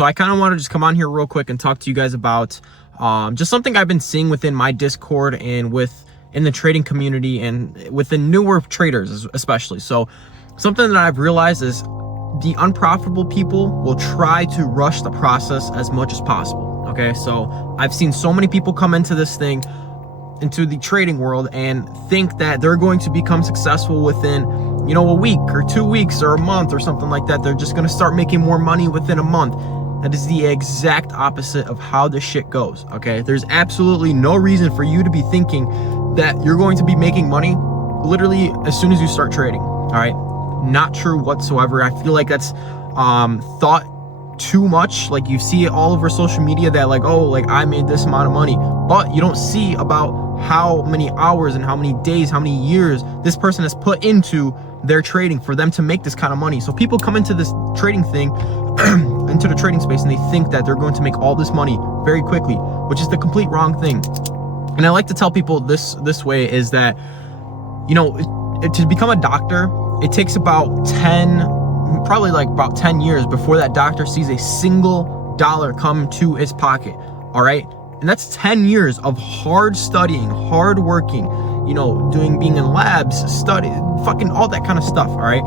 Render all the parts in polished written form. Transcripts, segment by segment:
So I kind of want to just come on here real quick and talk to you guys about just something I've been seeing within my Discord and in the trading community and within newer traders especially. So something that I've realized is the unprofitable people will try to rush the process as much as possible. Okay, so I've seen so many people come into the trading world and think that they're going to become successful within, you know, a week or 2 weeks or a month or something like that. They're just going to start making more money within a month. That is the exact opposite of how this shit goes. Okay, there's absolutely no reason for you to be thinking that you're going to be making money literally as soon as you start trading. All right, not true whatsoever. I feel like that's thought too much. Like, you see it all over social media that like, oh, like I made this amount of money, but you don't see about how many hours and how many days, how many years this person has put into their trading for them to make this kind of money. So people come into this trading thing, into the trading space, and they think that they're going to make all this money very quickly, which is the complete wrong thing. And I like to tell people this way is that, you know, to become a doctor, it takes about 10 years before that doctor sees a single dollar come to his pocket. All right, and that's 10 years of hard studying, hard working, you know, being in labs, studying, fucking all that kind of stuff. All right,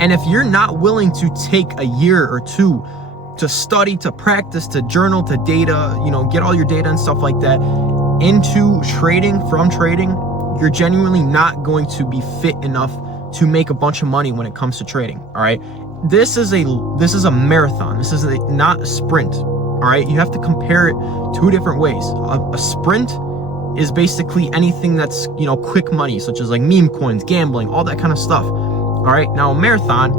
and if you're not willing to take a year or two to study, to practice, to journal, to data, you know, get all your data and stuff like that into trading, from trading, you're genuinely not going to be fit enough to make a bunch of money when it comes to trading. All right, this is a marathon. This is not a sprint. All right, you have to compare it two different ways. A sprint is basically anything that's, you know, quick money, such as like meme coins, gambling, all that kind of stuff. All right, now a marathon,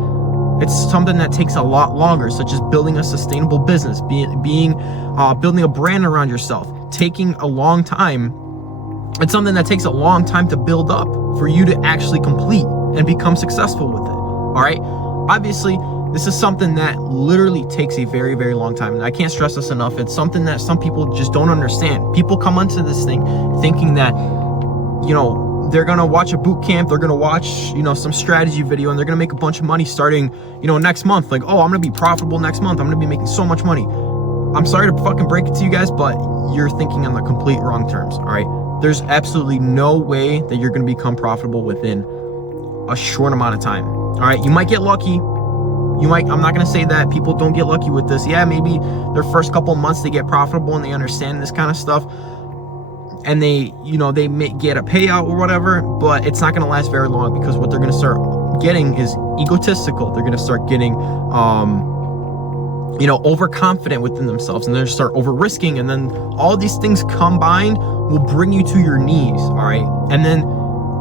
it's something that takes a lot longer, such as building a sustainable business, building a brand around yourself, taking a long time. It's something that takes a long time to build up for you to actually complete and become successful with it. All right, obviously this is something that literally takes a very, very long time, and I can't stress this enough. It's something that some people just don't understand. People come onto this thing thinking that, you know, they're gonna watch a boot camp, they're gonna watch, you know, some strategy video, and they're gonna make a bunch of money starting, you know, next month. Like, oh, I'm gonna be profitable next month, I'm gonna be making so much money. I'm sorry to fucking break it to you guys, but you're thinking on the complete wrong terms. All right, there's absolutely no way that you're gonna become profitable within a short amount of time. All right, you might get lucky. I'm not gonna say that people don't get lucky with this. Yeah, maybe their first couple months they get profitable and they understand this kind of stuff, and they, you know, they may get a payout or whatever, but it's not gonna last very long, because what they're gonna start getting is egotistical. They're gonna start getting you know, overconfident within themselves, and they're gonna start over risking, and then all these things combined will bring you to your knees. All right, and then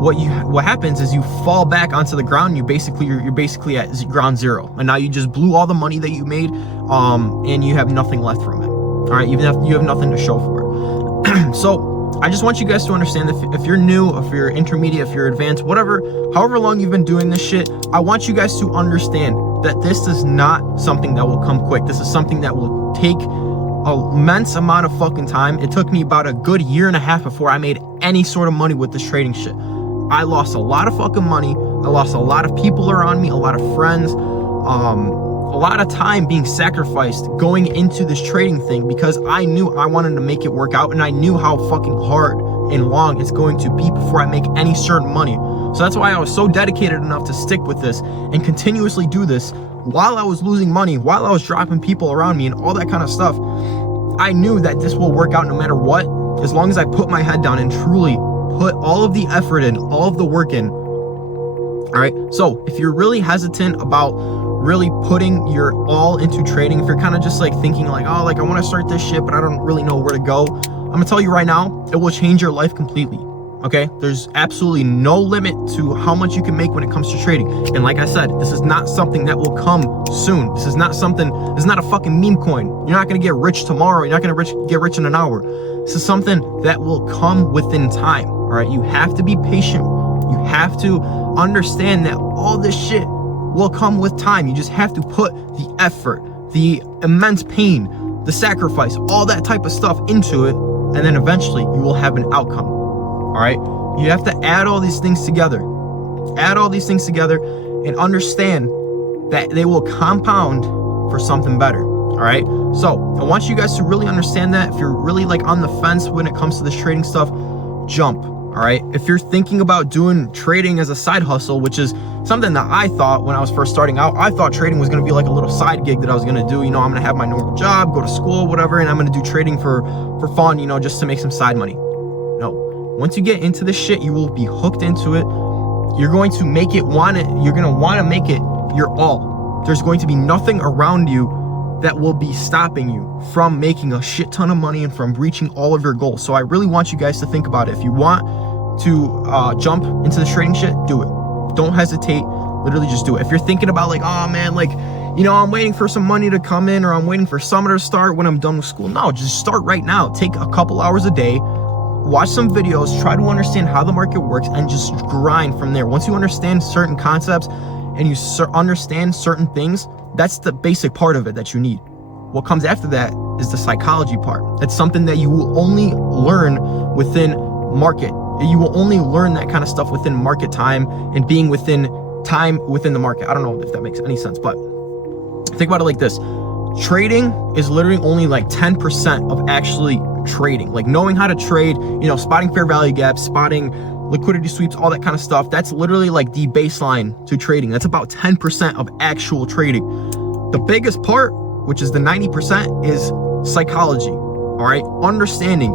what happens is you fall back onto the ground. You're basically at ground zero, and now you just blew all the money that you made, and you have nothing left from it. All right, you have nothing to show for it. So I just want you guys to understand that if you're new, if you're intermediate, if you're advanced, whatever, however long you've been doing this shit, I want you guys to understand that this is not something that will come quick. This is something that will take an immense amount of fucking time. It took me about a good 1.5 years before I made any sort of money with this trading shit. I lost a lot of fucking money. I lost a lot of people around me, a lot of friends, a lot of time being sacrificed going into this trading thing, because I knew I wanted to make it work out, and I knew how fucking hard and long it's going to be before I make any certain money. So that's why I was so dedicated enough to stick with this and continuously do this while I was losing money, while I was dropping people around me and all that kind of stuff. I knew that this will work out no matter what, as long as I put my head down and truly put all of the effort in, all of the work in. All right, so if you're really hesitant about really putting your all into trading, if you're kind of just like thinking like, oh, like I want to start this shit, but I don't really know where to go, I'm gonna tell you right now, it will change your life completely. Okay, there's absolutely no limit to how much you can make when it comes to trading. And like I said, this is not something that will come soon. This is not a fucking meme coin. You're not gonna get rich tomorrow. You're not gonna get rich in an hour. This is something that will come within time. All right, you have to be patient. You have to understand that all this shit will come with time. You just have to put the effort, the immense pain, the sacrifice, all that type of stuff into it, and then eventually you will have an outcome. All right, you have to add all these things together. Add all these things together and understand that they will compound for something better. All right. So I want you guys to really understand that. If you're really like on the fence when it comes to this trading stuff, jump. All right. If you're thinking about doing trading as a side hustle, which is something that I thought when I was first starting out, I thought trading was going to be like a little side gig that I was going to do. You know, I'm going to have my normal job, go to school, whatever, and I'm going to do trading for fun, you know, just to make some side money. No. Once you get into this shit, you will be hooked into it. You're going to make it you're going to want to make it your all. There's going to be nothing around you that will be stopping you from making a shit ton of money and from reaching all of your goals. So I really want you guys to think about it. If you want to jump into the trading shit, do it. Don't hesitate. Literally just do it. If you're thinking about like, oh man, like, you know, I'm waiting for some money to come in, or I'm waiting for summer to start when I'm done with school. No, just start right now. Take a couple hours a day, watch some videos, try to understand how the market works, and just grind from there. Once you understand certain concepts and you understand certain things, that's the basic part of it that you need. What comes after that is the psychology part. That's something that you will only learn within market. You will only learn that kind of stuff within market time and being within time within the market. I don't know if that makes any sense, but think about it like this. Trading is literally only like 10% of actually trading. Like knowing how to trade, you know, spotting fair value gaps, spotting liquidity sweeps, all that kind of stuff. That's literally like the baseline to trading. That's about 10% of actual trading. The biggest part, which is the 90%, is psychology. All right. Understanding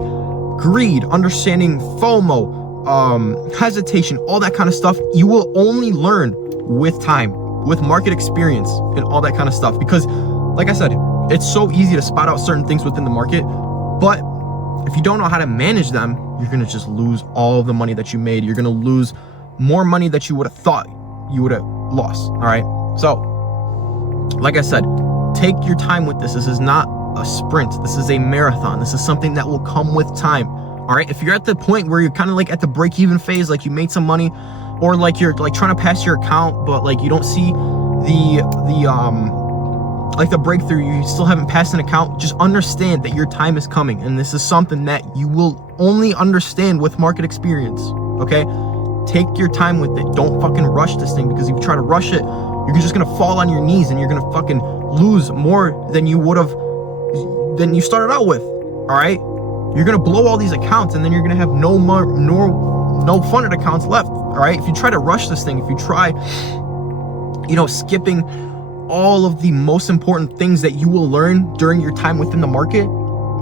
greed, understanding FOMO, hesitation, all that kind of stuff. You will only learn with time, with market experience and all that kind of stuff. Because like I said, it's so easy to spot out certain things within the market, but if you don't know how to manage them, you're going to just lose all of the money that you made. You're going to lose more money that you would have thought you would have lost. All right. So, like I said, take your time with this. This is not a sprint. This is a marathon. This is something that will come with time. All right. If you're at the point where you're kind of like at the break-even phase, like you made some money, or like you're like trying to pass your account, but like you don't see the breakthrough, you still haven't passed an account, just understand that your time is coming. And this is something that you will only understand with market experience. Okay. Take your time with it. Don't fucking rush this thing, because if you try to rush it, you're just going to fall on your knees and you're going to fucking lose more than you would have, than you started out with. All right. You're going to blow all these accounts and then you're going to have no funded accounts left. All right. If you try to rush this thing, if you try, you know, skipping all of the most important things that you will learn during your time within the market,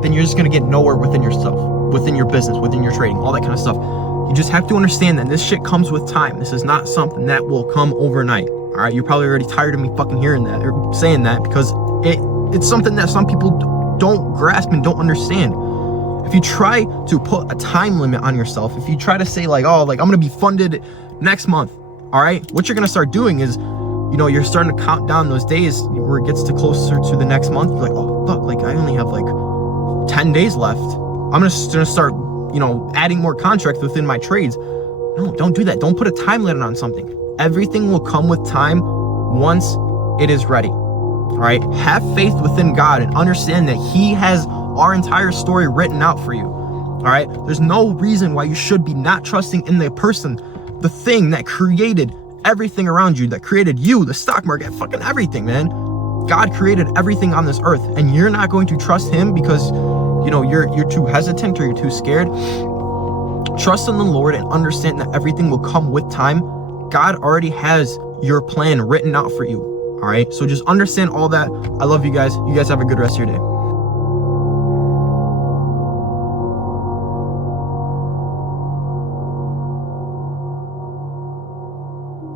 then you're just going to get nowhere within yourself, within your business, within your trading, all that kind of stuff. You just have to understand that this shit comes with time. This is not something that will come overnight. All right. You're probably already tired of me fucking hearing that or saying that, because it's something that some people don't grasp and don't understand. If you try to put a time limit on yourself, if you try to say like, oh, like I'm going to be funded next month. All right. What you're going to start doing is, you know, you're starting to count down those days where it gets to closer to the next month. You're like, oh, fuck, like I only have like 10 days left. I'm just going to start, you know, adding more contracts within my trades. No, don't do that. Don't put a time limit on something. Everything will come with time once it is ready. All right. Have faith within God and understand that He has our entire story written out for you. All right. There's no reason why you should be not trusting in the person, the thing that created everything around you, that created you, the stock market, fucking everything, man. God created everything on this earth, and you're not going to trust Him because, you know, you're too hesitant or you're too scared. Trust in the Lord and understand that everything will come with time. God already has your plan written out for you. All right. So just understand all that. I love you guys. You guys have a good rest of your day.